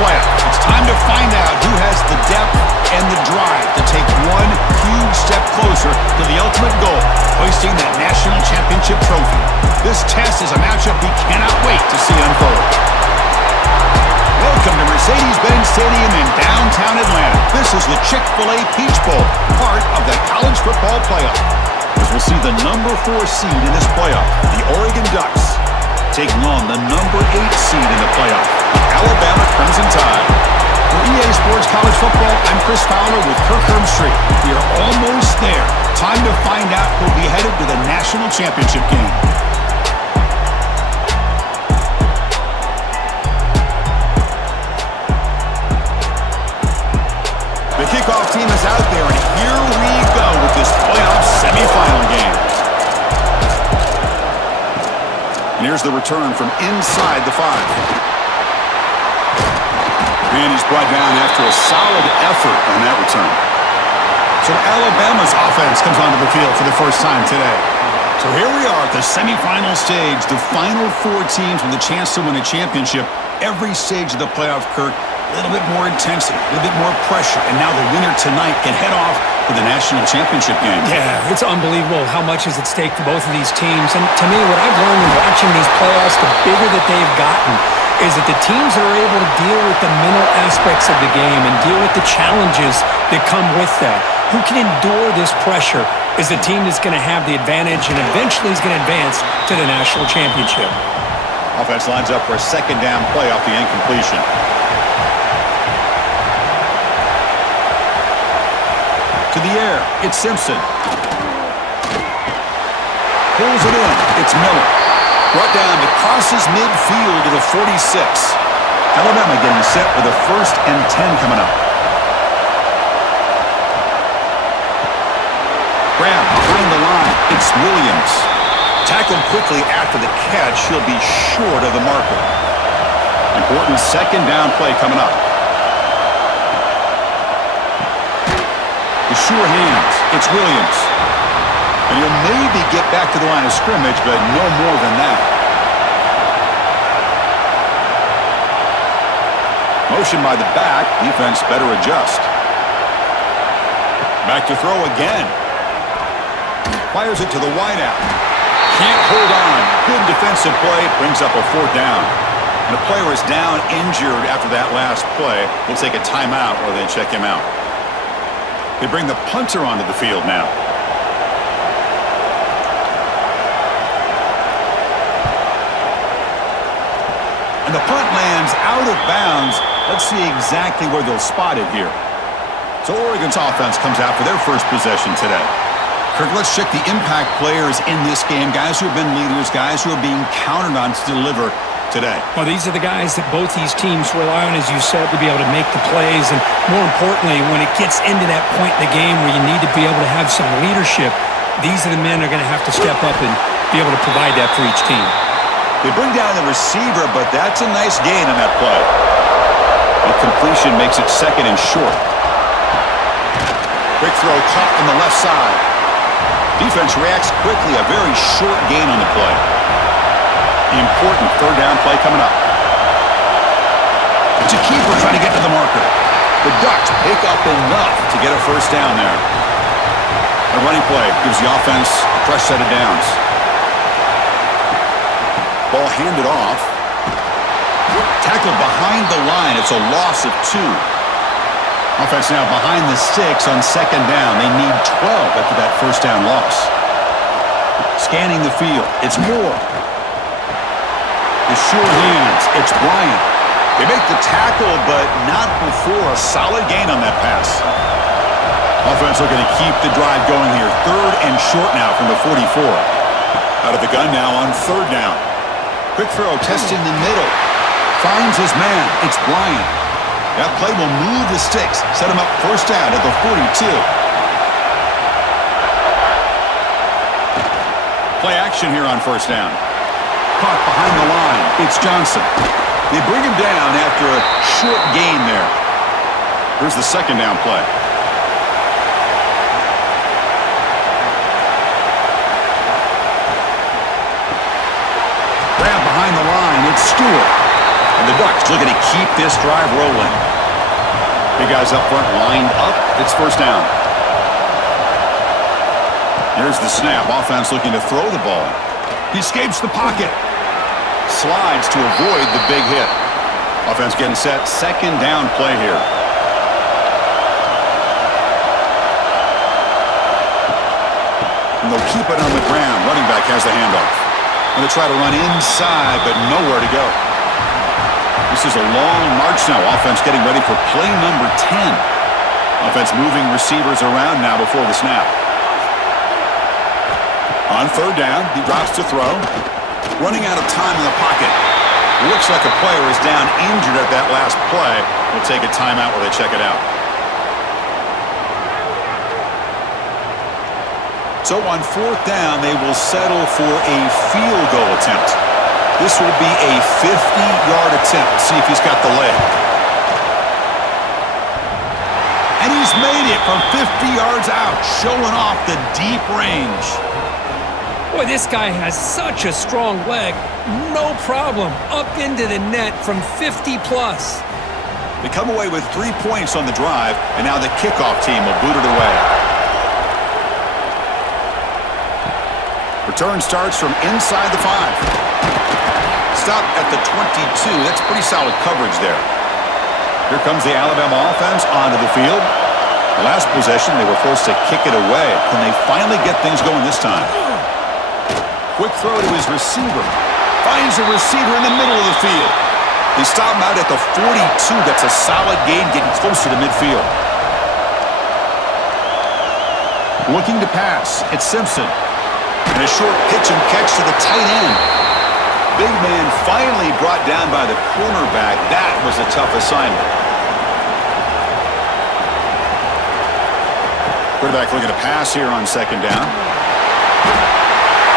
playoff. It's time to find out who has the depth and the drive to take one huge step closer to the ultimate goal, hoisting that national championship trophy. This test is a matchup we cannot wait to see unfold. Welcome to Mercedes-Benz Stadium in downtown Atlanta. This is the Chick-fil-A Peach Bowl, part of the college football playoff. As we'll see the number 4 seed in this playoff, the Oregon Ducks, taking on the number 8 seed in the playoff, the Alabama Crimson Tide. For EA Sports College Football, I'm Chris Fowler with Kirk Street. We are almost there. Time to find out who'll be headed to the national championship game. The kickoff team is out there, and here we go with this playoff semifinal game. And here's the return from inside the 5. And he's brought down after a solid effort on that return. So Alabama's offense comes onto the field for the first time today. So here we are at the semifinal stage, the final 4 teams with a chance to win a championship. Every stage of the playoff, Kirk, a little bit more intensity, a little bit more pressure, and now the winner tonight can head off to the national championship game. Yeah, it's unbelievable how much is at stake for both of these teams. And to me, what I've learned in watching these playoffs, the bigger that they've gotten, is that the teams are able to deal with the mental aspects of the game and deal with the challenges that come with that. Who can endure this pressure is the team that's going to have the advantage and eventually is going to advance to the national championship. Offense lines up for a second down play off the incompletion. To the air, it's Simpson. Pulls it in, it's Miller. Brought down to crosses midfield to the 46. Alabama getting set with a 1st and 10 coming up. Grab behind the line, it's Williams. Tackled quickly after the catch, he'll be short of the marker. Important second down play coming up. The sure hands, it's Williams. And he'll maybe get back to the line of scrimmage, but no more than that. Motion by the back, defense better adjust. Back to throw again. Fires it to the wideout. Can't hold on. Good defensive play, brings up a 4th down. And a player is down injured after that last play. We'll take a timeout while they check him out. They bring the punter onto the field now. And the punt lands out of bounds. Let's see exactly where they'll spot it here. So Oregon's offense comes out for their first possession today. Kirk, let's check the impact players in this game. Guys who have been leaders, guys who are being counted on to deliver today. Well, these are the guys that both these teams rely on, as you said, to be able to make the plays. And more importantly, when it gets into that point in the game where you need to be able to have some leadership, these are the men that are going to have to step up and be able to provide that for each team. They bring down the receiver, but that's a nice gain on that play. The completion makes it 2nd and short. Quick throw caught on the left side. Defense reacts quickly, a very short gain on the play. The important 3rd down play coming up. It's a keeper trying to get to the marker. The Ducks pick up enough to get a 1st down there. A running play gives the offense a fresh set of downs. Ball handed off. Tackled behind the line. It's a loss of 2. Offense now behind the 6 on 2nd down. They need 12 after that 1st down loss. Scanning the field. It's Moore. The sure hands. It's Bryant. They make the tackle, but not before a solid gain on that pass. Offense looking to keep the drive going here. 3rd and short now from the 44. Out of the gun now on 3rd down. Quick throw, testing the middle. Finds his man. It's Bryant. That play will move the sticks. Set him up 1st down at the 42. Play action here on 1st down. Caught behind the line. It's Johnson. They bring him down after a short gain there. Here's the 2nd down play. Grab behind the line. It's Stewart. And the Ducks looking to keep this drive rolling. Big guys up front lined up. It's first down. Here's the snap. Offense looking to throw the ball. He escapes the pocket. Slides to avoid the big hit. Offense getting set. Second down play here. And they'll keep it on the ground. Running back has the handoff. Going to try to run inside, but nowhere to go. This is a long march now. Offense getting ready for play number 10. Offense moving receivers around now before the snap. On third down, he drops to throw. Running out of time in the pocket. Looks like a player is down injured at that last play. We'll take a timeout while they check it out. So on fourth down, they will settle for a field goal attempt. This will be a 50-yard attempt. See if he's got the leg. And he's made it from 50 yards out, showing off the deep range. Boy, this guy has such a strong leg. No problem. Up into the net from 50-plus. They come away with 3 points on the drive, and now the kickoff team will boot it away. Return starts from inside the 5. Stop at the 22. That's pretty solid coverage there. Here comes the Alabama offense onto the field. Last possession, they were forced to kick it away. Can they finally get things going this time? Quick throw to his receiver. Finds a receiver in the middle of the field. They stop him out at the 42. That's a solid gain, getting closer to midfield. Looking to pass. It's Simpson. And a short pitch and catch to the tight end. Big man finally brought down by the cornerback. That was a tough assignment. Quarterback looking to pass here on second down.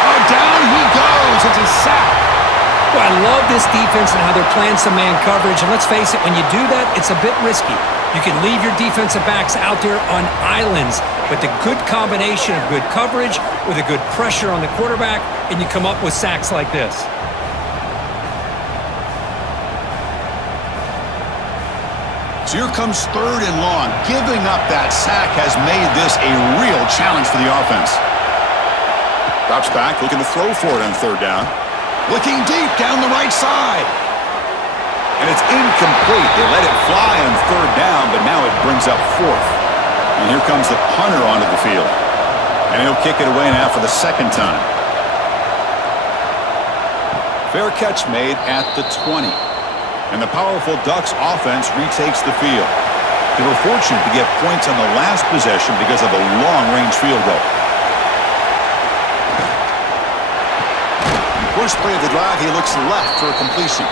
Oh, down he goes. It's a sack. Well, I love this defense and how they're playing some man coverage. And let's face it, when you do that, it's a bit risky. You can leave your defensive backs out there on islands, but the good combination of good coverage with a good pressure on the quarterback, and you come up with sacks like this. So here comes third and long. Giving up that sack has made this a real challenge for the offense. Drops back, looking to throw for it on third down. Looking deep down the right side. And it's incomplete. They let it fly on third down, but now it brings up fourth. And here comes the punter onto the field. And he'll kick it away now for the second time. Fair catch made at the 20. And the powerful Ducks offense retakes the field. They were fortunate to get points on the last possession because of a long-range field goal. First play of the drive, he looks left for a completion.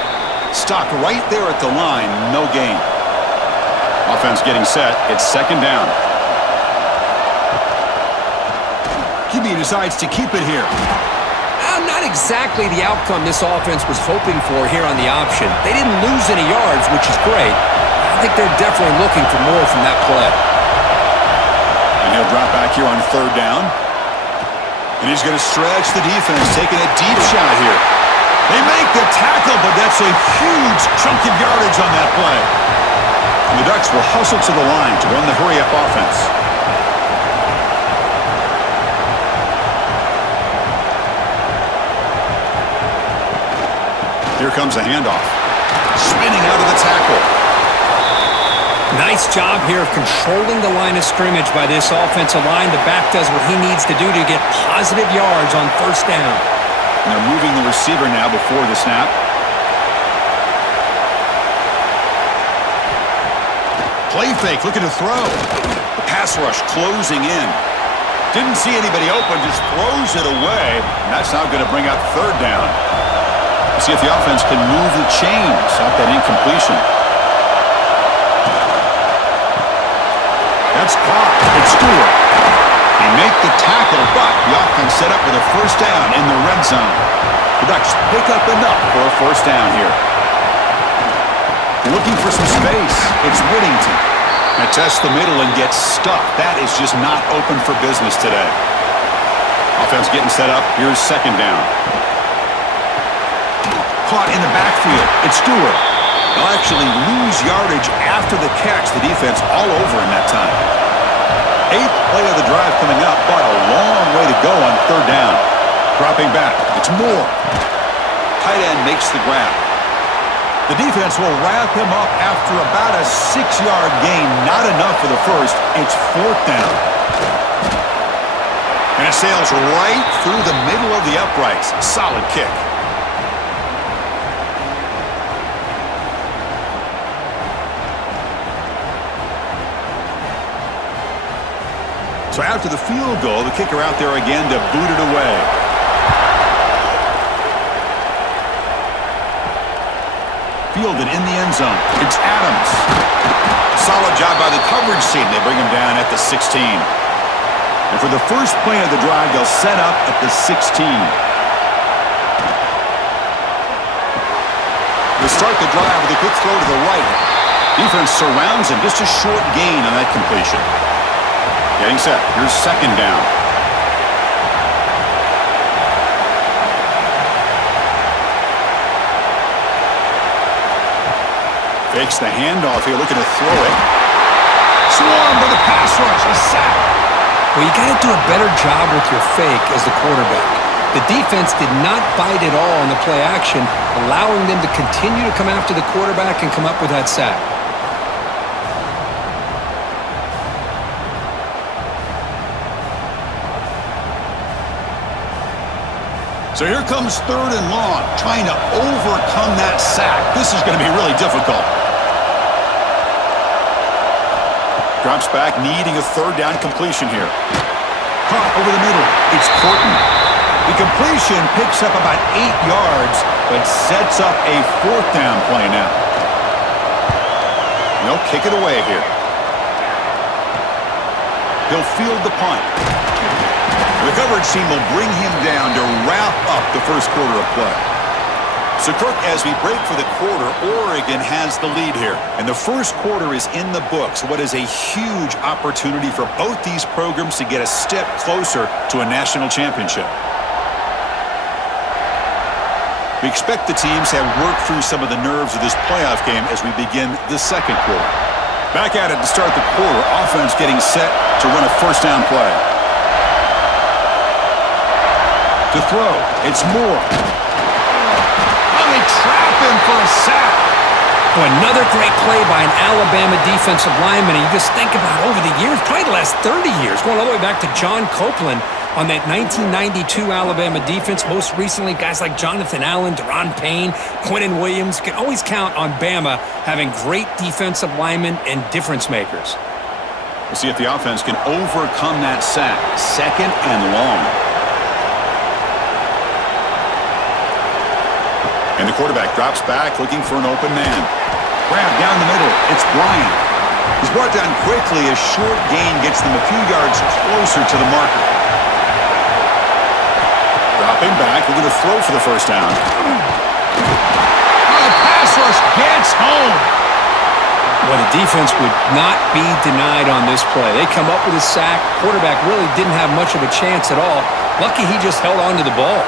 Stopped right there at the line, no gain. Offense getting set, it's second down. QB decides to keep it here. Not exactly the outcome this offense was hoping for here on the option. They didn't lose any yards, which is great. I think they're definitely looking for more from that play. And he'll drop back here on third down. And he's going to stretch the defense, taking a deep shot here. They make the tackle, but that's a huge chunk of yardage on that play. And the Ducks will hustle to the line to run the hurry-up offense. Here comes a handoff. Spinning out of the tackle. Nice job here of controlling the line of scrimmage by this offensive line. The back does what he needs to do to get positive yards on first down. And they're moving the receiver now before the snap. Play fake, looking to throw. The pass rush closing in. Didn't see anybody open, just throws it away. And that's now going to bring up third down. See if the offense can move the chains off that incompletion. That's caught. It's Stewart. They make the tackle, but the offense set up with a first down in the red zone. The Ducks pick up enough for a first down here. Looking for some space. It's Whittington. Now tests the middle and gets stuffed. That is just not open for business today. Offense getting set up. Here's second down. Caught in the backfield. It's Stewart. They'll actually lose yardage after the catch. The defense all over in that time. 8th play of the drive coming up, but a long way to go on 3rd down. Dropping back. It's Moore. Tight end makes the grab. The defense will wrap him up after about a 6-yard gain. Not enough for the first. It's 4th down. And it sails right through the middle of the uprights. Solid kick. So after the field goal, the kicker out there again to boot it away. Fielded in the end zone. It's Adams. Solid job by the coverage team. They bring him down at the 16. And for the first play of the drive, they'll set up at the 16. They start the drive with a quick throw to the right. Defense surrounds him. Just a short gain on that completion. Getting set. Here's 2nd down. Fakes the handoff here, looking to throw it. Swarmed by the pass rush. A sack. Well, you got to do a better job with your fake as the quarterback. The defense did not bite at all on the play action, allowing them to continue to come after the quarterback and come up with that sack. So here comes 3rd and long, trying to overcome that sack. This is going to be really difficult. Drops back, needing a 3rd down completion here. Caught over the middle. It's Horton. The completion picks up about 8 yards, but sets up a 4th down play now. They'll kick it away here. He'll field the punt. The coverage team will bring him down to wrap up the first quarter of play. So, Kirk, as we break for the quarter, Oregon has the lead here. And the first quarter is in the books. What is a huge opportunity for both these programs to get a step closer to a national championship. We expect the teams have worked through some of the nerves of this playoff game as we begin the second quarter. Back at it to start the quarter. Offense getting set to run a 1st down play. To throw, it's Moore. Oh, they trap him for a sack. Well, another great play by an Alabama defensive lineman. And you just think about over the years, probably the last 30 years, going all the way back to John Copeland on that 1992 Alabama defense. Most recently, guys like Jonathan Allen, Deron Payne, Quinnen Williams. You can always count on Bama having great defensive linemen and difference makers. We'll see if the offense can overcome that sack. 2nd and long. And the quarterback drops back, looking for an open man. Grab down the middle. It's Bryant. He's brought down quickly. A short gain gets them a few yards closer to the marker. Dropping back. We're going to throw for the 1st down. Oh, the pass rush gets home. Well, the defense would not be denied on this play. They come up with a sack. Quarterback really didn't have much of a chance at all. Lucky he just held on to the ball.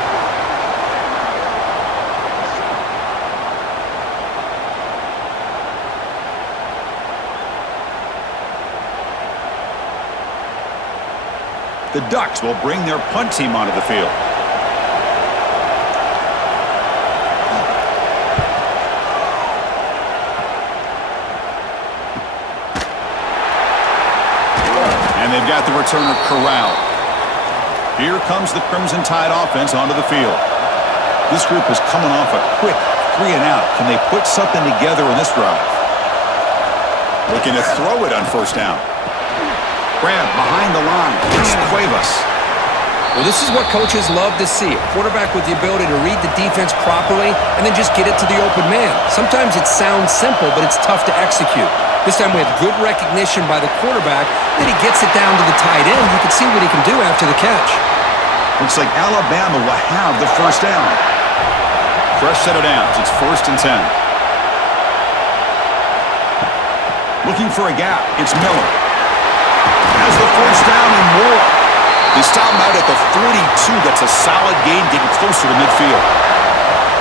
The Ducks will bring their punt team onto the field. And they've got the returner corralled. Here comes the Crimson Tide offense onto the field. This group is coming off a quick 3 and out. Can they put something together in this drive? Looking to throw it on 1st down. Grab behind the line. It's Cuevas. Well, this is what coaches love to see. A quarterback with the ability to read the defense properly and then just get it to the open man. Sometimes it sounds simple, but it's tough to execute. This time we have good recognition by the quarterback. Then he gets it down to the tight end. You can see what he can do after the catch. Looks like Alabama will have the 1st down. Fresh set of downs. It's 1st and 10. Looking for a gap. It's Miller. Has the 1st down and more. They stop him out at the 42. That's a solid gain, getting closer to midfield.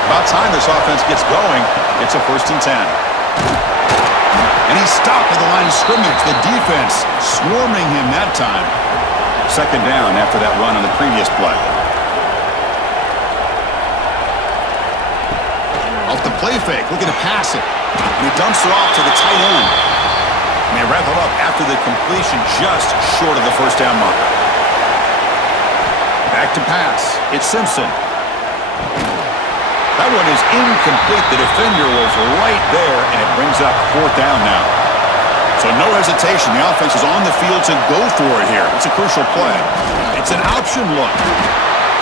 About time this offense gets going. It's a 1st and 10. And he's stopped at the line of scrimmage. The defense swarming him that time. 2nd down after that run on the previous play. Off the play fake, looking to pass it. And he dumps it off to the tight end. And they wrap it up after the completion just short of the 1st down marker. Back to pass. It's Simpson. That one is incomplete. The defender was right there, and it brings up 4th down now. So no hesitation. The offense is on the field to go for it here. It's a crucial play. It's an option look.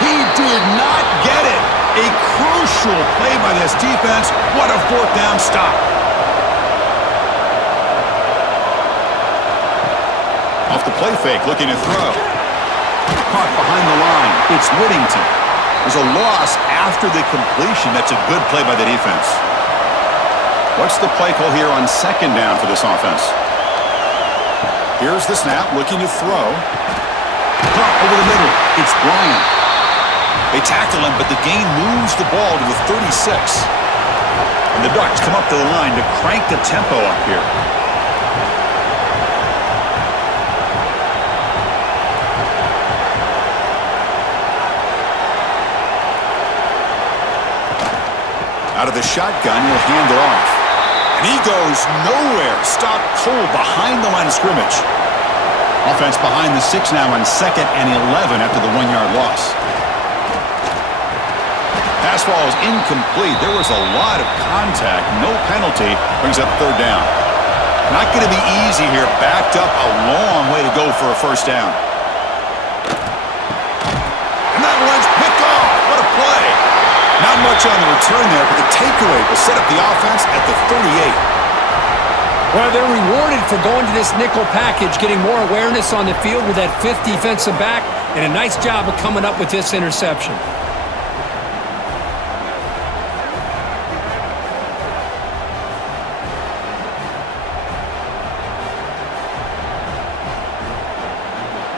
He did not get it. A crucial play by this defense. What a 4th down stop. Off the play fake, looking to throw. Caught behind the line. It's Whittington. There's a loss after the completion. That's a good play by the defense. What's the play call here on 2nd down for this offense? Here's the snap, looking to throw. Caught over the middle. It's Bryant. They tackle him, but the gain moves the ball to the 36. And the Ducks come up to the line to crank the tempo up here. Out of the shotgun, he'll hand it off. And he goes nowhere. Stopped cold behind the line of scrimmage. Offense behind the 6 now on 2nd and 11 after the 1-yard loss. Pass ball is incomplete. There was a lot of contact. No penalty. Brings up 3rd down. Not going to be easy here. Backed up a long way to go for a 1st down. And that one's picked off. What a play. Not much on the return there, but the takeaway will set up the offense at the 38. Well, they're rewarded for going to this nickel package, getting more awareness on the field with that 5th defensive back, and a nice job of coming up with this interception.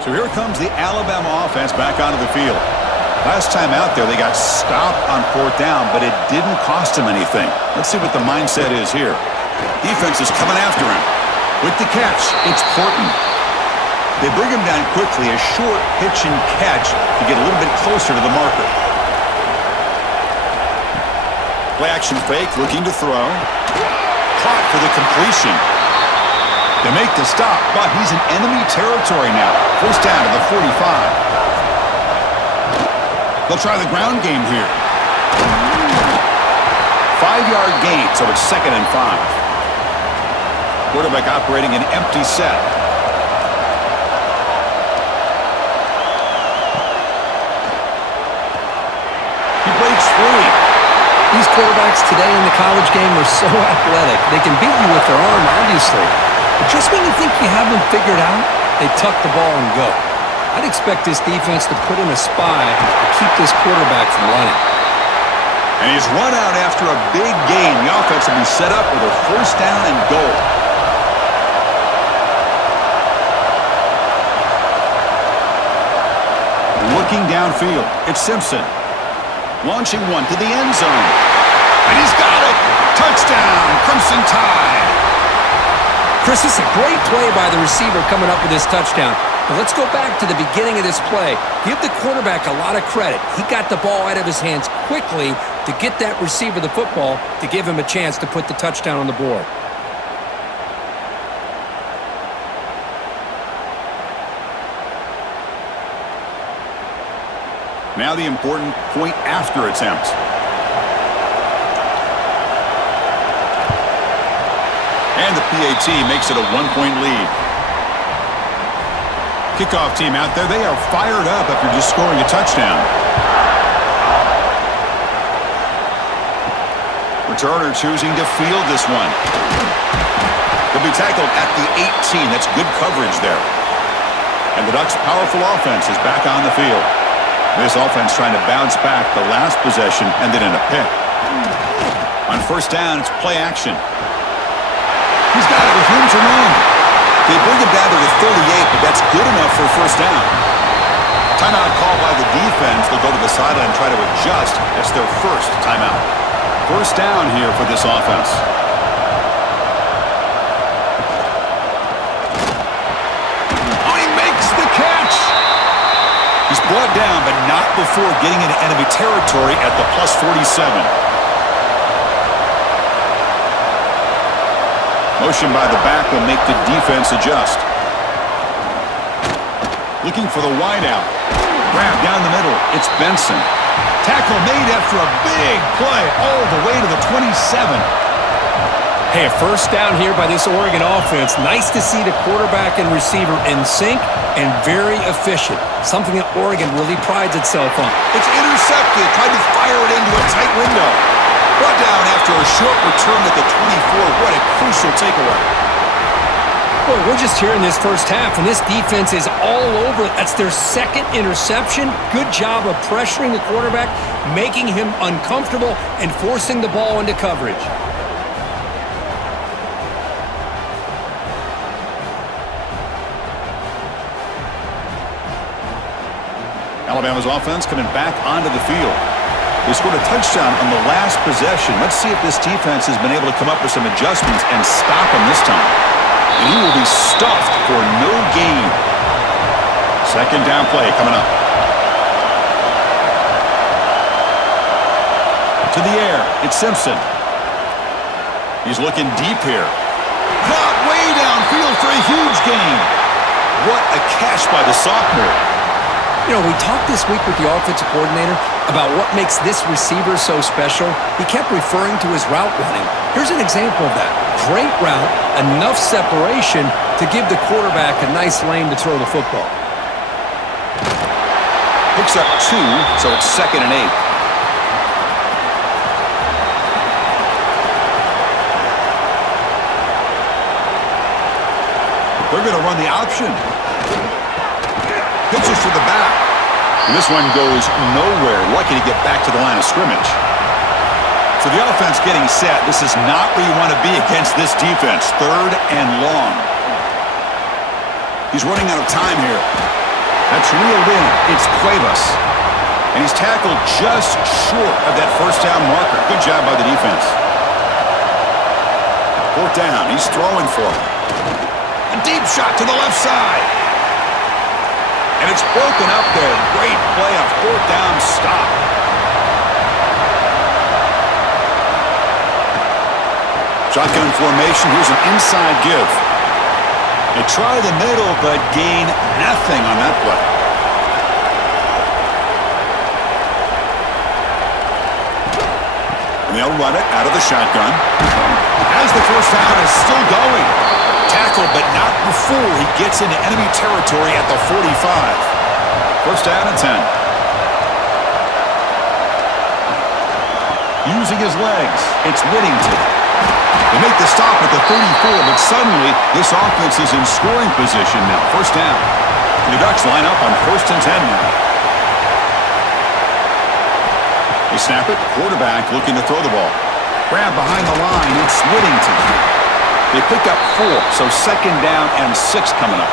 So here comes the Alabama offense back onto the field. Last time out there, they got stopped on 4th down, but it didn't cost them anything. Let's see what the mindset is here. Defense is coming after him. With the catch, it's Porton. They bring him down quickly, a short pitch and catch to get a little bit closer to the marker. Play action fake, looking to throw. Caught for the completion. They make the stop, but he's in enemy territory now. 1st down to the 45. They'll try the ground game here. 5-yard gain, so it's 2nd and 5. Quarterback operating an empty set. He breaks free. These quarterbacks today in the college game are so athletic. They can beat you with their arm, obviously. But just when you think you have them figured out, they tuck the ball and go. I'd expect this defense to put in a spy to keep this quarterback from running. And he's run out after a big gain. The offense will be set up with a 1st down and goal. Looking downfield, it's Simpson. Launching one to the end zone. And he's got it! Touchdown, Crimson Tide! Chris, it's a great play by the receiver coming up with this touchdown. But let's go back to the beginning of this play. Give the quarterback a lot of credit. He got the ball out of his hands quickly to get that receiver the football to give him a chance to put the touchdown on the board. Now the important point after attempt. And the PAT makes it a 1-point lead. Kickoff team out there, they are fired up after just scoring a touchdown. Returner choosing to field this one. He'll be tackled at the 18. That's good coverage there. And the Ducks' powerful offense is back on the field. This offense trying to bounce back the last possession, ended in a pick. On 1st down, it's play action. He's got it with room to run. They bring him down to the 38, but that's good enough for a 1st down. Timeout called by the defense. They'll go to the sideline and try to adjust. That's their first timeout. First down here for this offense. Oh, he makes the catch. He's brought down, but not before getting into enemy territory at the plus 47. Motion by the back will make the defense adjust. Looking for the wideout. Grab down the middle. It's Benson. Tackle made after a big play all the way to the 27. Hey, a first down here by this Oregon offense. Nice to see the quarterback and receiver in sync and very efficient. Something that Oregon really prides itself on. It's intercepted. Tried to fire it into a tight window. Brought down after a short return at the 24. What a crucial takeaway. Boy, we're just here in this first half, and this defense is all over it. That's their second interception. Good job of pressuring the quarterback, making him uncomfortable, and forcing the ball into coverage. Alabama's offense coming back onto the field. They scored a touchdown on the last possession. Let's see if this defense has been able to come up with some adjustments and stop them this time. And he will be stuffed for no gain. Second down play coming up. To the air, it's Simpson. He's looking deep here. Caught way downfield for a huge gain. What a catch by the sophomore. You know, we talked this week with the offensive coordinator about what makes this receiver so special. He kept referring to his route running. Here's an example of that. Great route, enough separation to give the quarterback a nice lane to throw the football. Picks up 2, so it's 2nd and 8. They're going to run the option. Pitches to the back. And this one goes nowhere. Lucky to get back to the line of scrimmage. So the offense getting set. This is not where you want to be against this defense. 3rd and long. He's running out of time here. That's reeled in. It's Cuevas. And he's tackled just short of that first down marker. Good job by the defense. 4th down. He's throwing for it. A deep shot to the left side. And it's broken up there. Great play, a 4th down stop. Shotgun formation. Here's an inside give. They try the middle, but gain nothing on that play. And they'll run it out of the shotgun. As the first down is still going. Tackled, but not before he gets into enemy territory at the 45. First down and 10. Using his legs, it's Whittington. They make the stop at the 34, but suddenly this offense is in scoring position now. First down. The Ducks line up on 1st and 10 now. They snap it. Quarterback looking to throw the ball. Grab behind the line. It's Whittington. They pick up 4, so 2nd down and 6 coming up.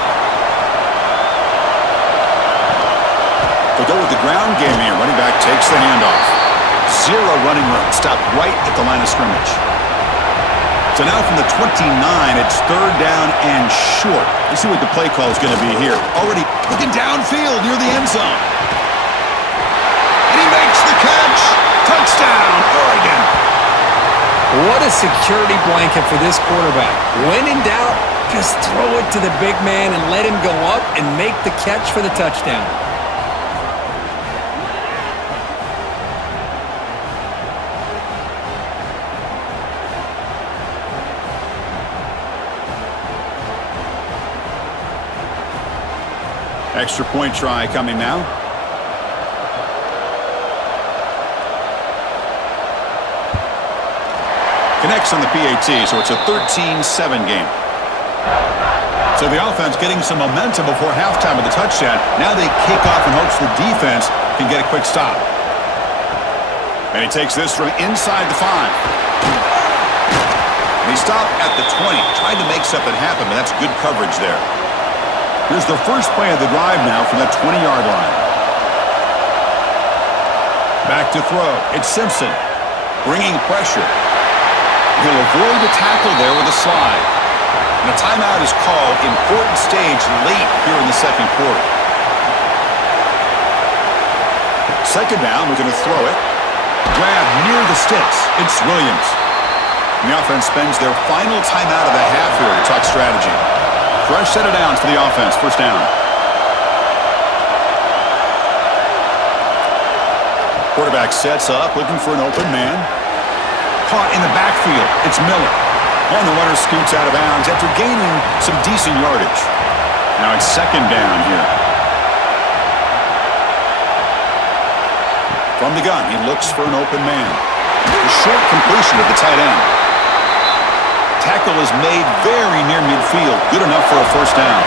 They'll go with the ground game here. Running back takes the handoff. 0 running room. Stopped right at the line of scrimmage. So now from the 29, it's 3rd down and short. Let's see what the play call is going to be here. Already looking downfield near the end zone. And he makes the catch. Touchdown, Oregon. What a security blanket for this quarterback. When in doubt, just throw it to the big man and let him go up and make the catch for the touchdown. Extra point try coming now. Connects on the PAT, so it's a 13-7 game. So the offense getting some momentum before halftime with the touchdown. Now they kick off in hopes the defense can get a quick stop. And he takes this from inside the 5. And he stopped at the 20. Tried to make something happen, but that's good coverage there. Here's the first play of the drive now from that 20-yard line. Back to throw. It's Simpson. Bringing pressure. He'll avoid the tackle there with a slide. And a timeout is called. Important stage late here in the second quarter. Second down, we're going to throw it. Grab near the sticks. It's Williams. And the offense spends their final timeout of the half here to talk strategy. Fresh set of downs for the offense. First down. Quarterback sets up, looking for an open man. Caught in the backfield. It's Miller. And the runner scoots out of bounds after gaining some decent yardage. Now it's second down here. From the gun, he looks for an open man. A short completion of the tight end. Tackle is made very near midfield. Good enough for a first down.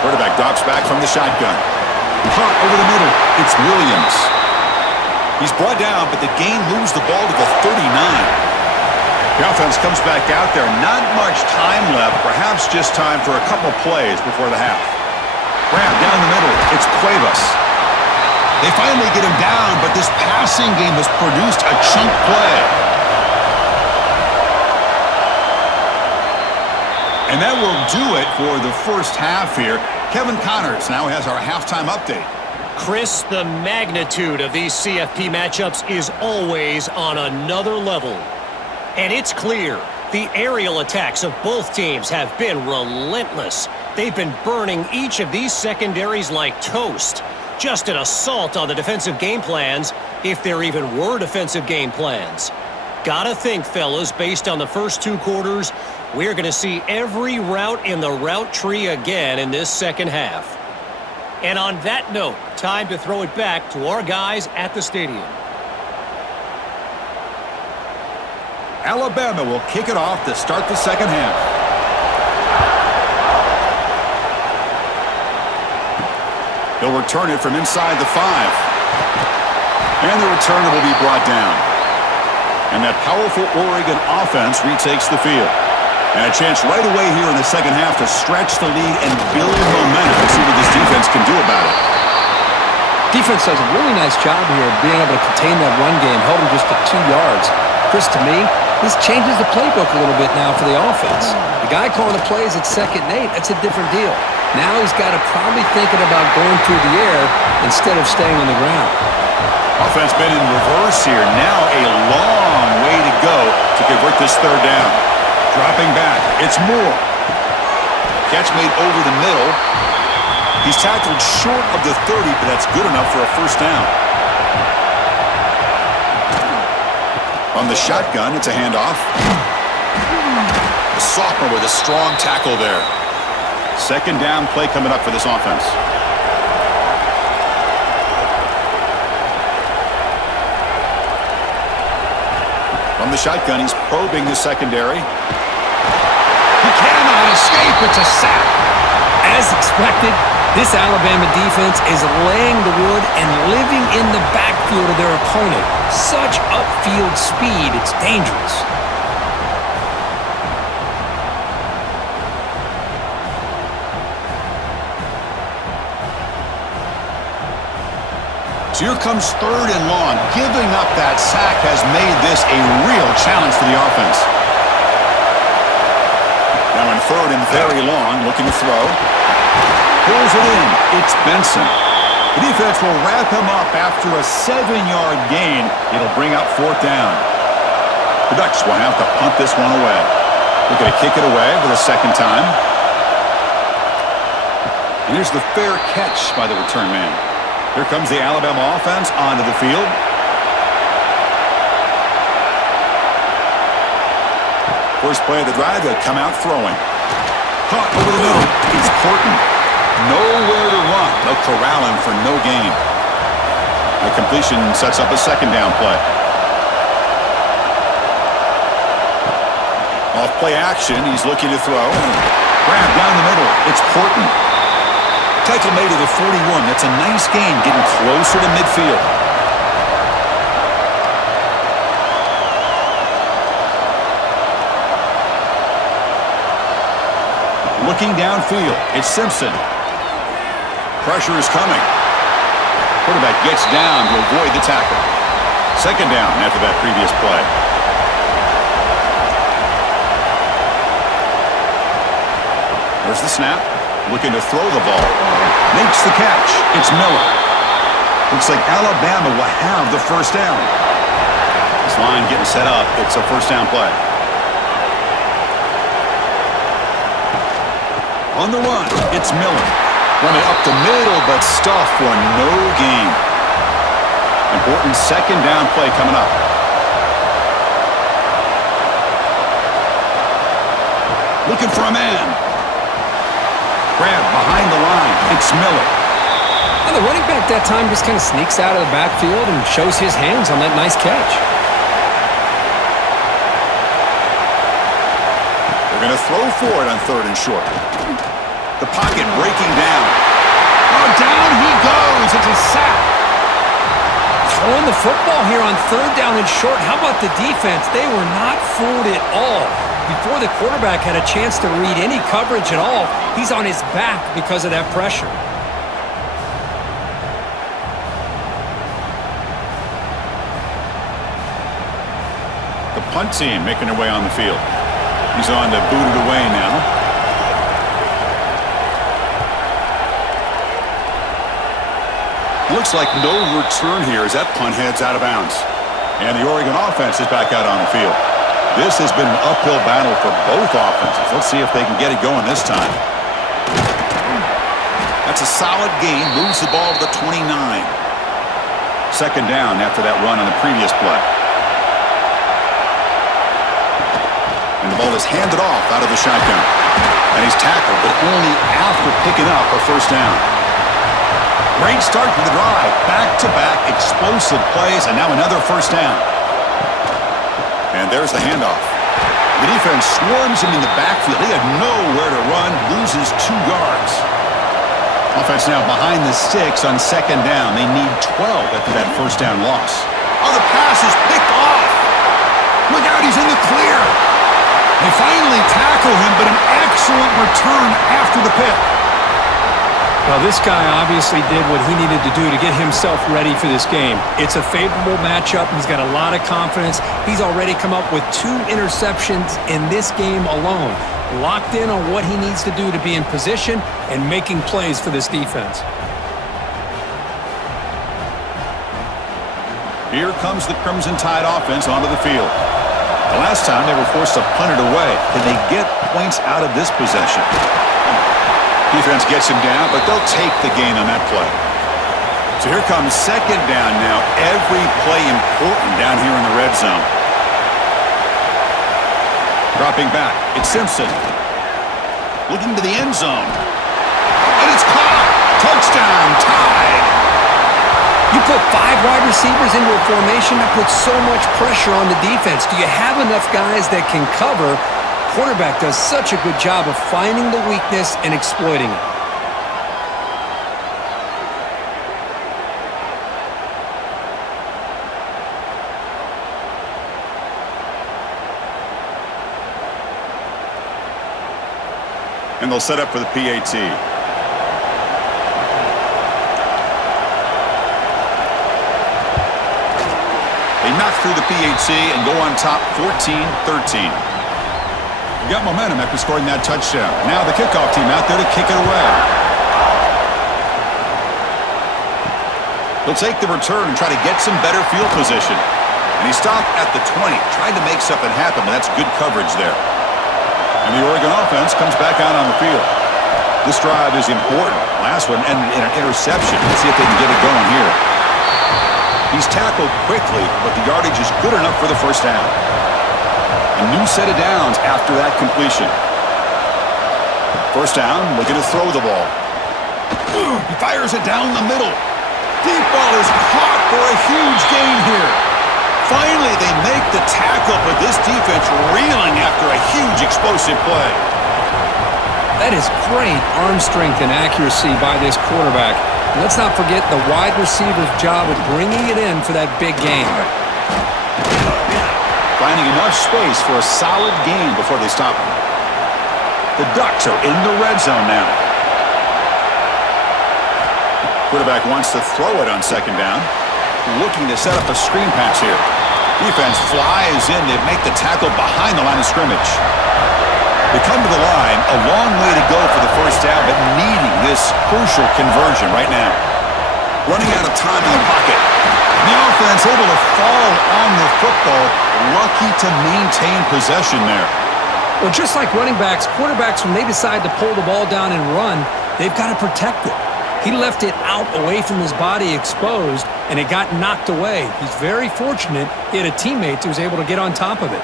Quarterback drops back from the shotgun. Caught over the middle. It's Williams. He's brought down, but the game moves the ball to the 39. The offense comes back out there. Not much time left. Perhaps just time for a couple plays before the half. Grab down the middle. It's Cuevas. They finally get him down, but this passing game has produced a chunk play. And that will do it for the first half here. Kevin Connors now has our halftime update. Chris, the magnitude of these CFP matchups is always on another level. And it's clear, the aerial attacks of both teams have been relentless. They've been burning each of these secondaries like toast. Just an assault on the defensive game plans, if there even were defensive game plans. Gotta think, fellas, based on the first two quarters, we're going to see every route in the route tree again in this second half. And on that note, time to throw it back to our guys at the stadium. Alabama will kick it off to start the second half. He'll return it from inside the 5. And the returner will be brought down. And that powerful Oregon offense retakes the field. And a chance right away here in the second half to stretch the lead and build momentum and see what this defense can do about it. Defense does a really nice job here of being able to contain that run game, held him just to 2 yards. Chris, to me, this changes the playbook a little bit now for the offense. The guy calling the plays at 2nd and 8, that's a different deal. Now he's got to probably thinking about going through the air instead of staying on the ground. Offense been in reverse here. Now a long way to go to convert this third down. Dropping back. It's Moore. Catch made over the middle. He's tackled short of the 30, but that's good enough for a first down. On the shotgun, it's a handoff. The sophomore with a strong tackle there. Second down play coming up for this offense. From the shotgun, he's probing the secondary. He cannot escape. It's a sack. As expected, this Alabama defense is laying the wood and living in the backfield of their opponent. Such upfield speed, it's dangerous. So here comes 3rd and long. Giving up that sack has made this a real challenge for the offense. Now in 3rd and very long, looking to throw. Pulls it in. It's Benson. The defense will wrap him up after a 7-yard gain. It'll bring up 4th down. The Ducks will have to punt this one away. They're going to kick it away for the second time. And here's the fair catch by the return man. Here comes the Alabama offense onto the field. First play of the drive, they'll come out throwing. Caught over the middle. It's Horton. Nowhere to run. They'll corral him for no gain. The completion sets up a second down play. Off play action, he's looking to throw. Grab down the middle. It's Horton. Tackle made to the 41. That's a nice gain, getting closer to midfield. Looking downfield, it's Simpson. Pressure is coming. Quarterback gets down to avoid the tackle. Second down after that previous play. There's the snap. Looking to throw the ball. Makes the catch. It's Miller. Looks like Alabama will have the first down. This line getting set up. It's a first down play. On the run, it's Miller. Running up the middle, but stuffed for no gain. Important second down play coming up. Looking for a man. Grab behind the line. It's Miller. And the running back that time just kind of sneaks out of the backfield and shows his hands on that nice catch. They're going to throw for it on third and short. The pocket breaking down. Oh, down he goes. It's a sack. Throwing the football here on third down and short. How about the defense? They were not fooled at all. Before the quarterback had a chance to read any coverage at all, he's on his back because of that pressure. The punt team making their way on the field. He's on to boot it away now. Looks like no return here as that punt heads out of bounds. And the Oregon offense is back out on the field. This has been an uphill battle for both offenses. Let's see if they can get it going this time. That's a solid gain. Moves the ball to the 29. Second down after that run on the previous play. And the ball is handed off out of the shotgun. And he's tackled, but only after picking up a first down. Great start for the drive. Back-to-back explosive plays, and now another first down. And there's the handoff. The defense swarms him in the backfield. He had nowhere to run, loses 2 yards. Offense now behind the 6 on second down. They need 12 after that first down loss. Oh, the pass is picked off. Look out, he's in the clear. They finally tackle him, but an excellent return after the pick. Well, this guy obviously did what he needed to do to get himself ready for this game. It's a favorable matchup. He's got a lot of confidence. He's already come up with 2 interceptions in this game alone. Locked in on what he needs to do to be in position and making plays for this defense. Here comes the Crimson Tide offense onto the field. The last time they were forced to punt it away. Can they get points out of this possession? Defense gets him down, but they'll take the gain on that play. So here comes second down now. Every play important down here in the red zone. Dropping back, it's Simpson. Looking to the end zone. And it's caught! Touchdown, Tide! You put 5 wide receivers into a formation, that puts so much pressure on the defense. Do you have enough guys that can cover? Quarterback does such a good job of finding the weakness and exploiting it. And they'll set up for the PAT. They knock through the PAT and go on top 14-13. We got momentum after scoring that touchdown. Now the kickoff team out there to kick it away. They'll take the return and try to get some better field position. And he stopped at the 20, trying to make something happen, but that's good coverage there. And the Oregon offense comes back out on the field. This drive is important. Last one ended in an interception. Let's see if they can get it going here. He's tackled quickly, but the yardage is good enough for the first down. A new set of downs after that completion. First down, looking to throw the ball. He fires it down the middle. Deep ball is caught for a huge gain here. Finally, they make the tackle, but this defense reeling after a huge explosive play. That is great arm strength and accuracy by this quarterback. And let's not forget the wide receiver's job of bringing it in for that big gain. Finding enough space for a solid gain before they stop him. The Ducks are in the red zone now. Quarterback wants to throw it on second down. Looking to set up a screen pass here. Defense flies in. They make the tackle behind the line of scrimmage. They come to the line, a long way to go for the first down, but needing this crucial conversion right now. Running out of time in the pocket. The offense able to fall on the football. Lucky to maintain possession there. Well, just like running backs, quarterbacks, when they decide to pull the ball down and run, they've got to protect it. He left it out away from his body exposed, and it got knocked away. He's very fortunate he had a teammate who was able to get on top of it.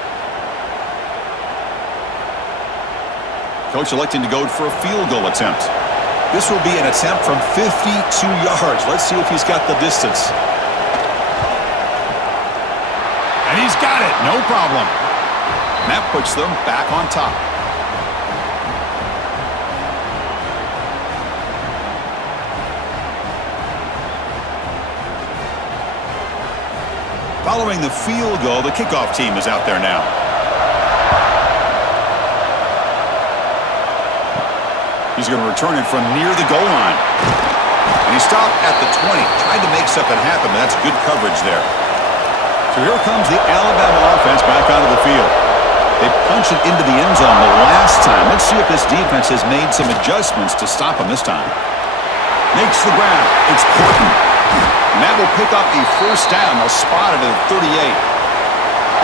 Coach electing to go for a field goal attempt. This will be an attempt from 52 yards. Let's see if he's got the distance. And he's got it. No problem. And that puts them back on top. Following the field goal, the kickoff team is out there now. He's going to return it from near the goal line. And he stopped at the 20. Tried to make something happen, but that's good coverage there. So here comes the Alabama offense back onto the field. They punched it into the end zone the last time. Let's see if this defense has made some adjustments to stop him this time. Makes the grab. It's Porton. And that will pick up a first down. They'll spot it at 38.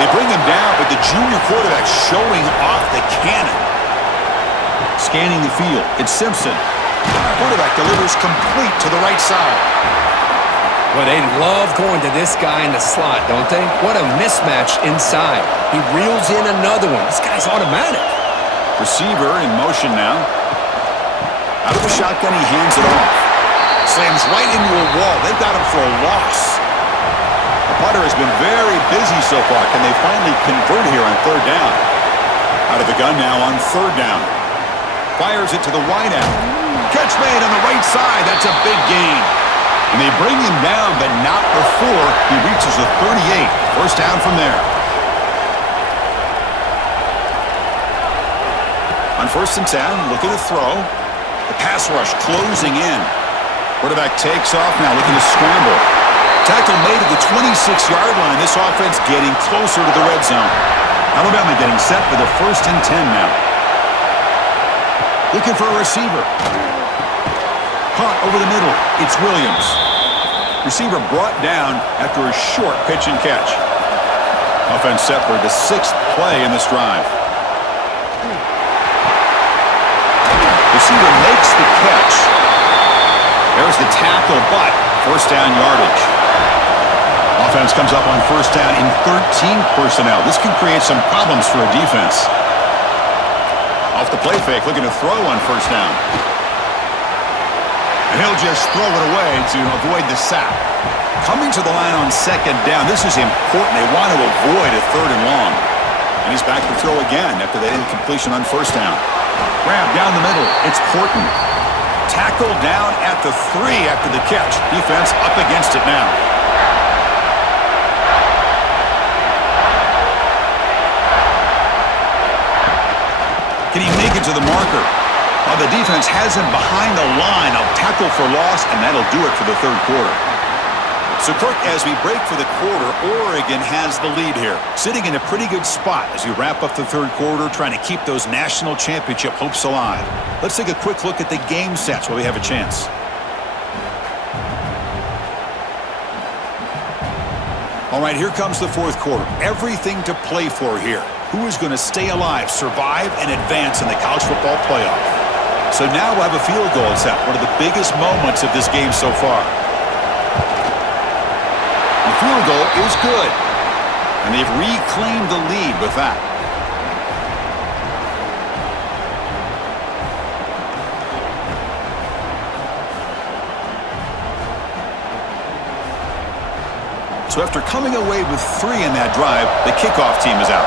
They bring him down, but the junior quarterback showing off the cannon. Scanning the field. It's Simpson. Quarterback delivers complete to the right side. Well, they love going to this guy in the slot, don't they? What a mismatch inside. He reels in another one. This guy's automatic. Receiver in motion now. Out of the shotgun, he hands it off. Slams right into a wall. They've got him for a loss. The punter has been very busy so far. Can they finally convert here on third down? Out of the gun now on third down. Fires it to the wide out. Catch made on the right side. That's a big gain. And they bring him down, but not before he reaches the 38. First down from there. On first and 10, looking to throw. The pass rush closing in. Quarterback takes off now, looking to scramble. Tackle made at the 26-yard line. This offense getting closer to the red zone. Alabama getting set for the first and 10 now. Looking for a receiver. Caught over the middle. It's Williams. Receiver brought down after a short pitch and catch. Offense set for the 6th play in this drive. Receiver makes the catch. There's the tackle, but first down yardage. Offense comes up on first down in 13 personnel. This can create some problems for a defense. Off the play fake, looking to throw on first down. And he'll just throw it away to avoid the sack. Coming to the line on second down, this is important. They want to avoid a third and long. And he's back to throw again after that incompletion on first down. Grab down the middle. It's Porton. Tackle down at the 3 after the catch. Defense up against it now. Can he make it to the marker? Well, the defense has him behind the line. A tackle for loss, and that'll do it for the third quarter. So, Kirk, as we break for the quarter, Oregon has the lead here. Sitting in a pretty good spot as we wrap up the third quarter, trying to keep those national championship hopes alive. Let's take a quick look at the game sets while we have a chance. All right, here comes the fourth quarter. Everything to play for here. Who is going to stay alive, survive, and advance in the college football playoff? So now we'll have a field goal attempt, one of the biggest moments of this game so far. The field goal is good, and they've reclaimed the lead with that. So after coming away with 3 in that drive, the kickoff team is out.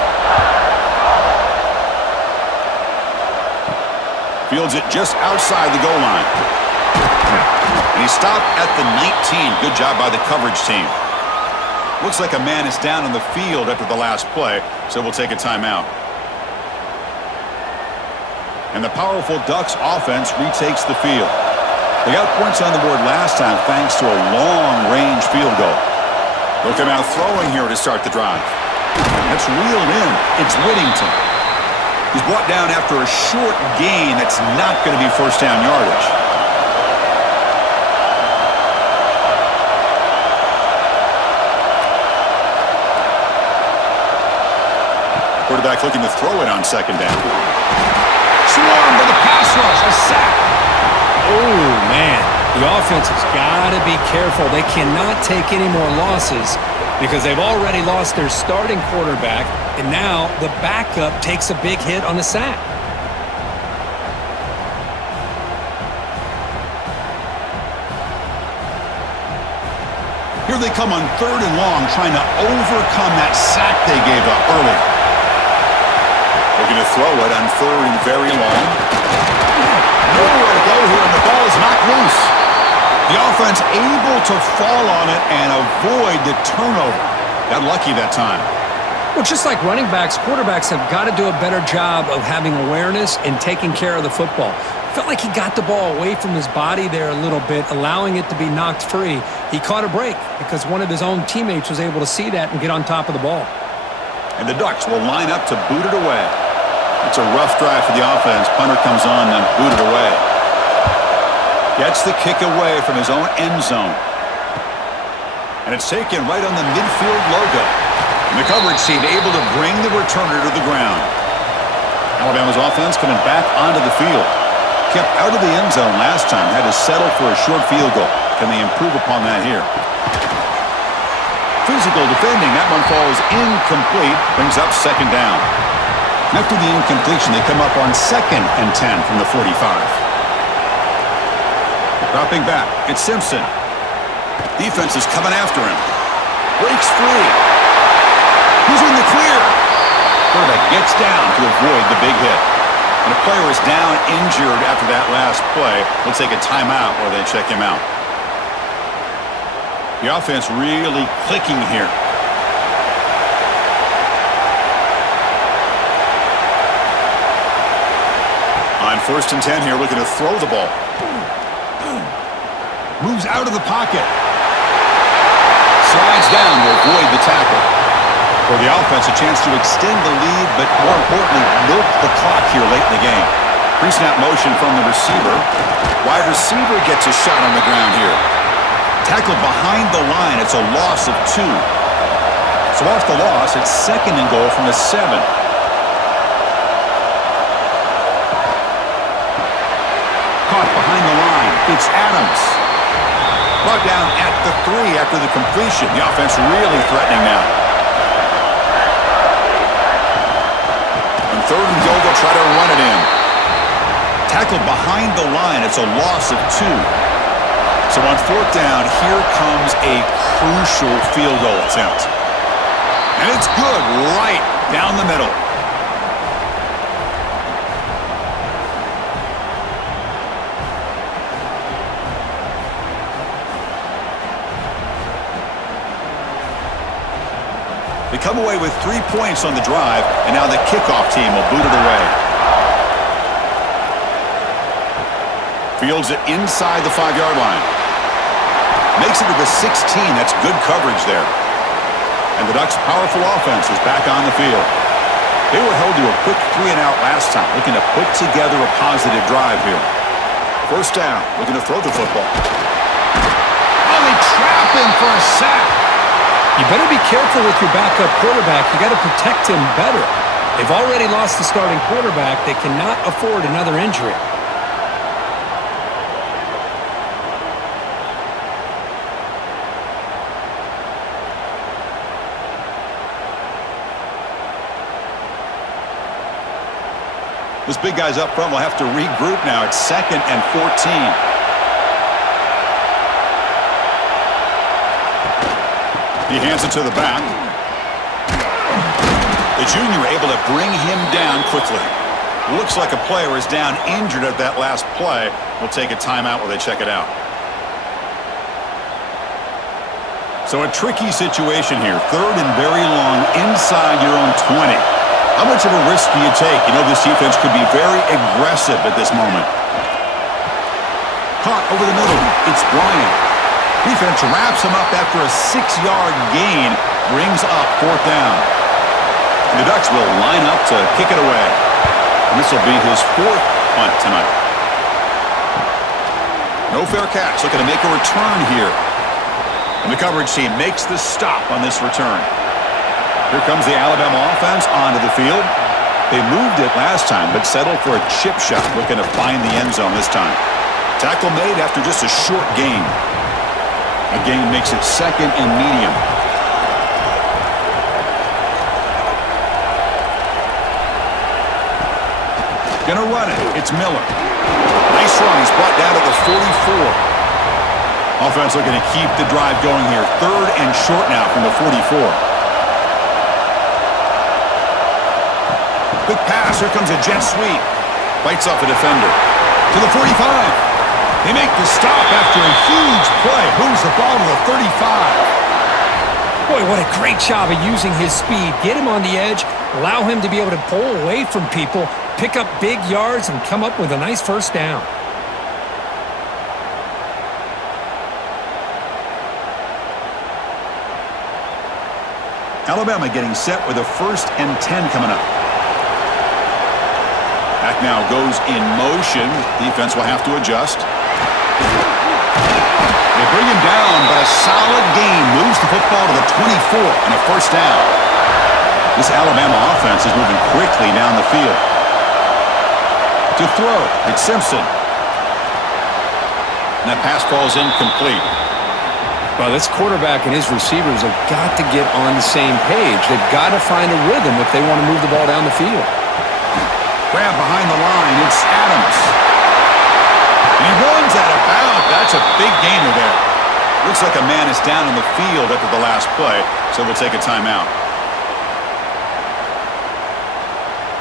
Fields it just outside the goal line. And he stopped at the 19. Good job by the coverage team. Looks like a man is down on the field after the last play, so we'll take a timeout. And the powerful Ducks offense retakes the field. They got points on the board last time thanks to a long-range field goal. They'll come out throwing here to start the drive. That's reeled in. It's Whittington. He's brought down after a short gain that's not going to be first down yardage. Quarterback looking to throw it on second down. Swarmed by the pass rush. A sack. Oh, man. The offense has got to be careful. They cannot take any more losses because they've already lost their starting quarterback, and now the backup takes a big hit on the sack. Here they come on 3rd and long, trying to overcome that sack they gave up earlier. Looking to throw it on 3rd and very long. Nowhere to go here, and the ball is knocked loose. The offense able to fall on it and avoid the turnover. Got lucky that time. Well, just like running backs, quarterbacks have got to do a better job of having awareness and taking care of the football. Felt like he got the ball away from his body there a little bit, allowing it to be knocked free. He caught a break because one of his own teammates was able to see that and get on top of the ball. And the Ducks will line up to boot it away. It's a rough drive for the offense. Punter comes on and booted away. Gets the kick away from his own end zone. And it's taken right on the midfield logo. And the coverage team able to bring the returner to the ground. Alabama's offense coming back onto the field. Kept out of the end zone last time. Had to settle for a short field goal. Can they improve upon that here? Physical defending. That one falls incomplete. Brings up second down. After the incompletion, they come up on 2nd and 10 from the 45. Dropping back, it's Simpson. Defense is coming after him. Breaks free. He's in the clear. Quarterback gets down to avoid the big hit. And a player is down injured after that last play. We'll take a timeout while they check him out. The offense really clicking here. On 1st and 10 here, looking to throw the ball. Moves out of the pocket. Slides down to avoid the tackle. For the offense, a chance to extend the lead, but more importantly, milk the clock here late in the game. Pre-snap motion from the receiver. Wide receiver gets a shot on the ground here. Tackled behind the line. It's a loss of 2. So off the loss, it's 2nd and goal from the 7. Caught behind the line. It's Adams. Brought down at the 3 after the completion. The offense really threatening now. On 3rd and goal, they'll try to run it in. Tackled behind the line. It's a loss of 2. So on 4th down, here comes a crucial field goal attempt. And it's good right down the middle. They come away with 3 points on the drive, and now the kickoff team will boot it away. Fields it inside the 5-yard line. Makes it to the 16. That's good coverage there. And the Ducks' powerful offense is back on the field. They were held to a quick 3-and-out last time, looking to put together a positive drive here. 1st down, looking to throw the football. Oh, they trap him for a sack. You better be careful with your backup quarterback. You got to protect him better. They've already lost the starting quarterback. They cannot afford another injury. This big guy's up front will have to regroup now. It's 2nd and 14. He hands it to the back. The junior able to bring him down quickly. Looks like a player is down injured at that last play. We'll take a timeout while they check it out. So a tricky situation here. 3rd and very long inside your own 20. How much of a risk do you take? You know this defense could be very aggressive at this moment. Caught over the middle. It's Bryant. Defense wraps him up after a 6-yard gain. Brings up 4th down. The Ducks will line up to kick it away. And this will be his 4th punt tonight. No fair catch. Looking to make a return here. And the coverage team makes the stop on this return. Here comes the Alabama offense onto the field. They moved it last time, but settled for a chip shot, looking to find the end zone this time. Tackle made after just a short gain. A gain makes it 2nd and medium. Gonna run it. It's Miller. Nice run. He's brought down to the 44. Offense looking to keep the drive going here. 3rd and short now from the 44. Quick pass. Here comes a jet sweep. Fights off a defender. To the 45. They make the stop after a huge play. Moves the ball to the 35. Boy, what a great job of using his speed. Get him on the edge, allow him to be able to pull away from people, pick up big yards, and come up with a nice 1st down. Alabama getting set with a 1st and 10 coming up. Back now goes in motion. Defense will have to adjust. They bring him down, but a solid gain moves the football to the 24 and a 1st down. This Alabama offense is moving quickly down the field. To throw, it's Simpson. And that pass falls incomplete. Well, this quarterback and his receivers have got to get on the same page. They've got to find a rhythm if they want to move the ball down the field. Grab behind the line. It's Adams. And he runs out of bounds. That's a big gainer there. Looks like a man is down in the field after the last play, so we'll take a timeout.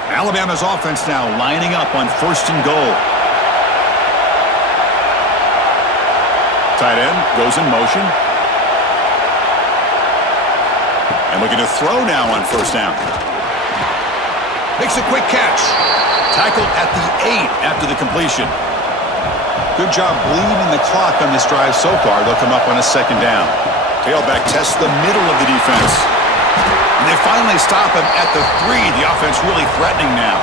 Alabama's offense now lining up on 1st and goal. Tight end goes in motion. And looking to throw now on 1st down. Makes a quick catch. Tackled at the 8 after the completion. Good job bleeding the clock on this drive so far. They'll come up on a 2nd down. Tailback tests the middle of the defense. And they finally stop him at the 3. The offense really threatening now.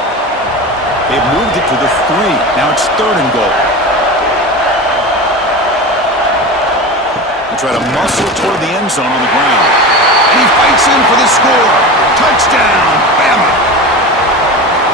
They've moved it to the 3. Now it's 3rd and goal. They try to muscle toward the end zone on the ground. And he fights in for the score. Touchdown, Bama.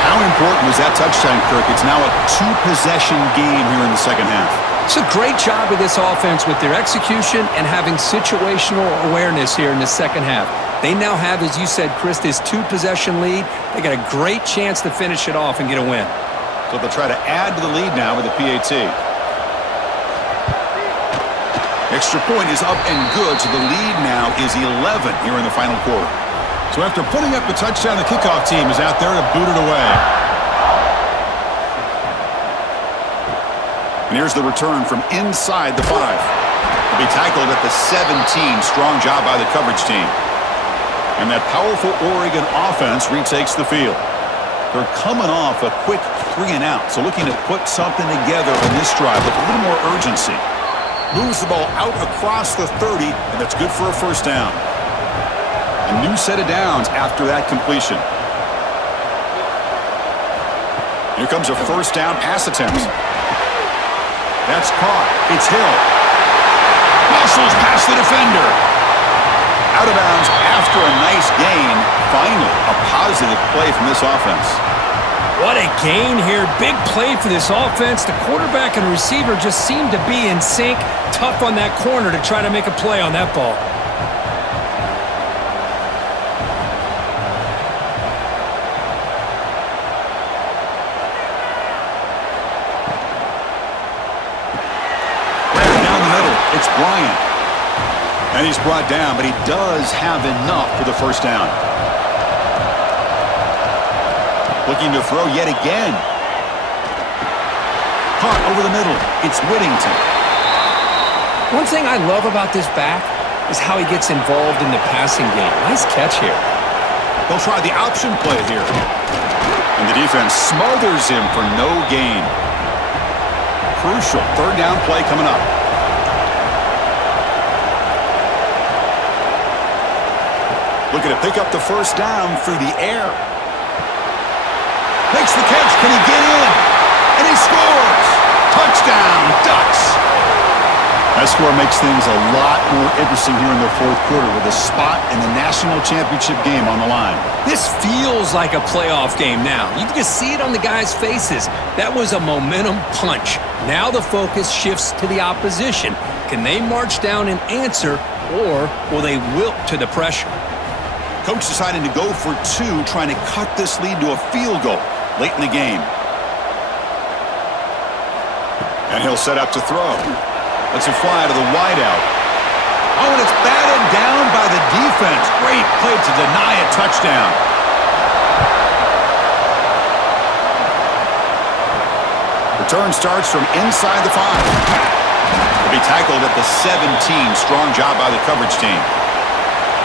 How important was that touchdown, Kirk? It's now a 2-possession game here in the 2nd half. It's a great job of this offense with their execution and having situational awareness here in the 2nd half. They now have, as you said, Chris, this 2-possession lead. They got a great chance to finish it off and get a win. So they'll try to add to the lead now with the PAT. Extra point is up and good, so the lead now is 11 here in the final quarter. So after putting up the touchdown, the kickoff team is out there to boot it away. And here's the return from inside the 5. He'll be tackled at the 17. Strong job by the coverage team. And that powerful Oregon offense retakes the field. They're coming off a quick 3 and out, so looking to put something together on this drive with a little more urgency. Moves the ball out across the 30, and that's good for a 1st down. A new set of downs after that completion. Here comes a 1st down pass attempt. That's caught. It's Hill. Muscles past the defender. Out of bounds after a nice gain. Finally, a positive play from this offense. What a gain here. Big play for this offense. The quarterback and receiver just seem to be in sync. Tough on that corner to try to make a play on that ball. It's Bryant. And he's brought down, but he does have enough for the 1st down. Looking to throw yet again. Caught over the middle. It's Whittington. One thing I love about this back is how he gets involved in the passing game. Nice catch here. They'll try the option play here. And the defense smothers him for no gain. crucial third down play coming up. Looking to pick up the first down through the air. Makes the catch. Can he get in? And he scores! Touchdown, Ducks! That score makes things a lot more interesting here in the fourth quarter with a spot in the national championship game on the line. This feels like a playoff game now. You can just see it on the guys' faces. That was a momentum punch. Now the focus shifts to the opposition. Can they march down and answer, or will they wilt to the pressure? Coach deciding to go for two, trying to cut this lead to a field goal late in the game. And he'll set up to throw. Lets it fly to the wideout. Oh, and it's batted down by the defense. Great play to deny a touchdown. Return starts from inside the 5. He'll be tackled at the 17. Strong job by the coverage team.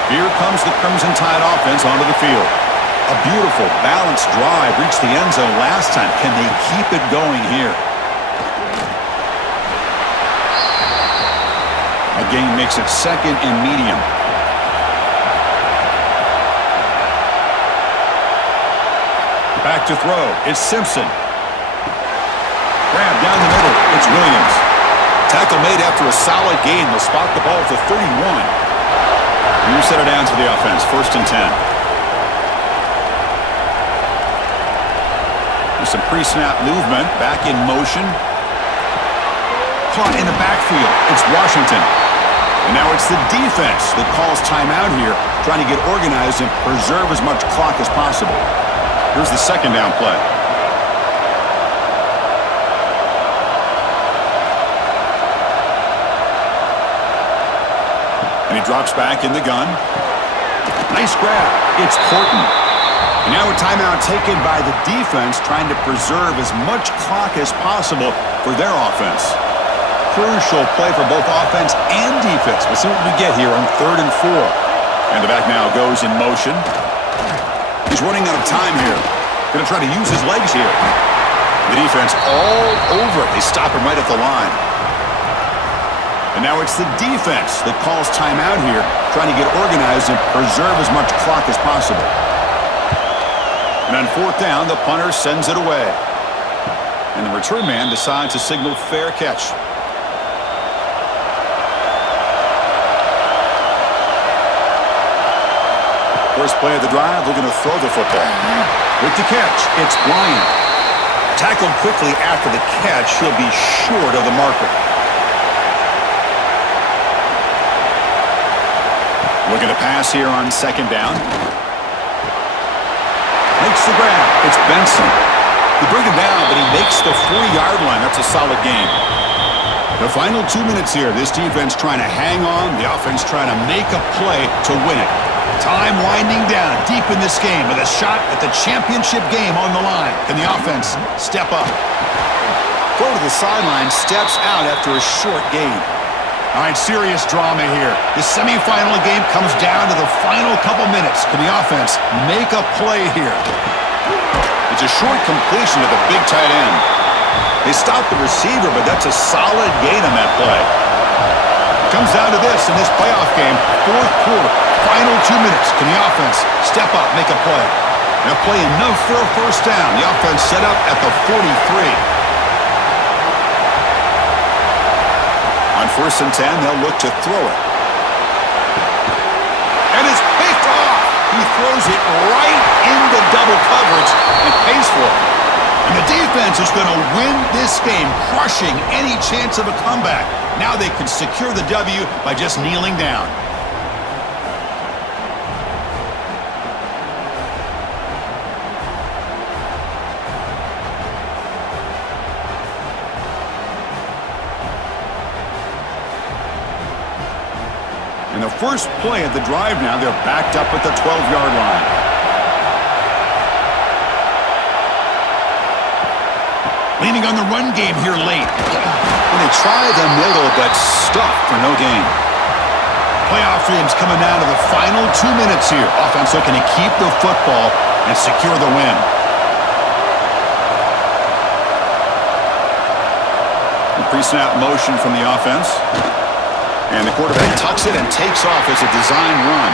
Here comes the Crimson Tide offense onto the field. A beautiful, balanced drive reached the end zone last time. Can they keep it going here? A gain makes it second and medium. Back to throw. It's Simpson. Grab down the middle. It's Williams. Tackle made after a solid gain. They'll spot the ball at the 31. New set of downs for the offense. First and 10. There's some pre-snap movement. Back in motion. Caught in the backfield. It's Washington. And now it's the defense that calls timeout here, trying to get organized and preserve as much clock as possible. Here's the second down play. And he drops back in the gun. Nice grab. It's Horton. And now a timeout taken by the defense, trying to preserve as much clock as possible for their offense. Crucial play for both offense and defense. We'll see what we get here on 3rd and 4. And the back now goes in motion. He's running out of time here. Going to try to use his legs here. The defense all over it. They stop him right at the line. And now it's the defense that calls timeout here, trying to get organized and preserve as much clock as possible. And on 4th down, the punter sends it away. And the return man decides to signal fair catch. First play of the drive, looking to throw the football. With the catch, it's Bryant. Tackled quickly after the catch, he'll be short of the marker. Looking to pass here on 2nd down. Makes the grab. It's Benson. They bring him down, but he makes the 40-yard line. That's a solid game. The final 2 minutes here. This defense trying to hang on. The offense trying to make a play to win it. Time winding down deep in this game with a shot at the championship game on the line. Can the offense step up? Throw to the sideline, steps out after a short gain. All right, serious drama here. The semifinal game comes down to the final couple minutes. Can the offense make a play here? It's a short completion to the big tight end. They stop the receiver, but that's a solid gain on that play. It comes down to this in this playoff game, 4th quarter, final 2 minutes. Can the offense step up, make a play? Now play enough for a first down. The offense set up at the 43. On 1st and 10, they'll look to throw it. And it's picked off. He throws it right into double coverage and pays for it. And the defense is going to win this game, crushing any chance of a comeback. Now they can secure the W by just kneeling down. In the first play of the drive now, they're backed up at the 12-yard line. Leaning on the run game here late. And they try the middle, but stuffed for no gain. Playoff dreams coming down to the final 2 minutes here. Offense looking to keep the football and secure the win. pre-snap motion from the offense. And the quarterback tucks it and takes off as a design run.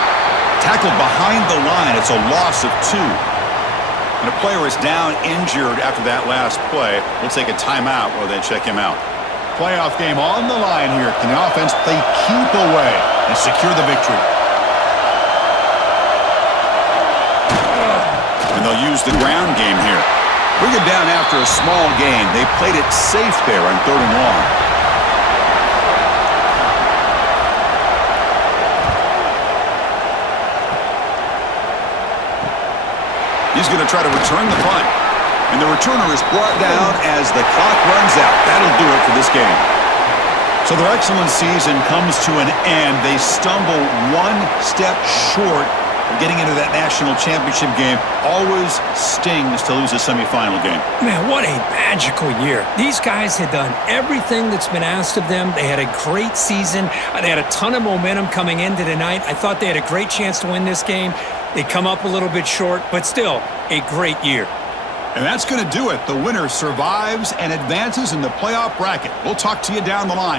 Tackled behind the line. It's a loss of 2. And a player is down injured after that last play. We'll take a timeout while they check him out. Playoff game on the line here. Can the offense play keep away and secure the victory? And they'll use the ground game here. Bring it down after a small gain. They played it safe there on 3rd and long. He's going to try to return the punt. And the returner is brought down as the clock runs out. That'll do it for this game. So their excellent season comes to an end. They stumble one step short of getting into that national championship game. Always stings to lose a semifinal game. Man, what a magical year. These guys had done everything that's been asked of them. They had a great season. They had a ton of momentum coming into tonight. I thought they had a great chance to win this game. They come up a little bit short, but still a great year. And that's going to do it. The winner survives and advances in the playoff bracket. We'll talk to you down the line.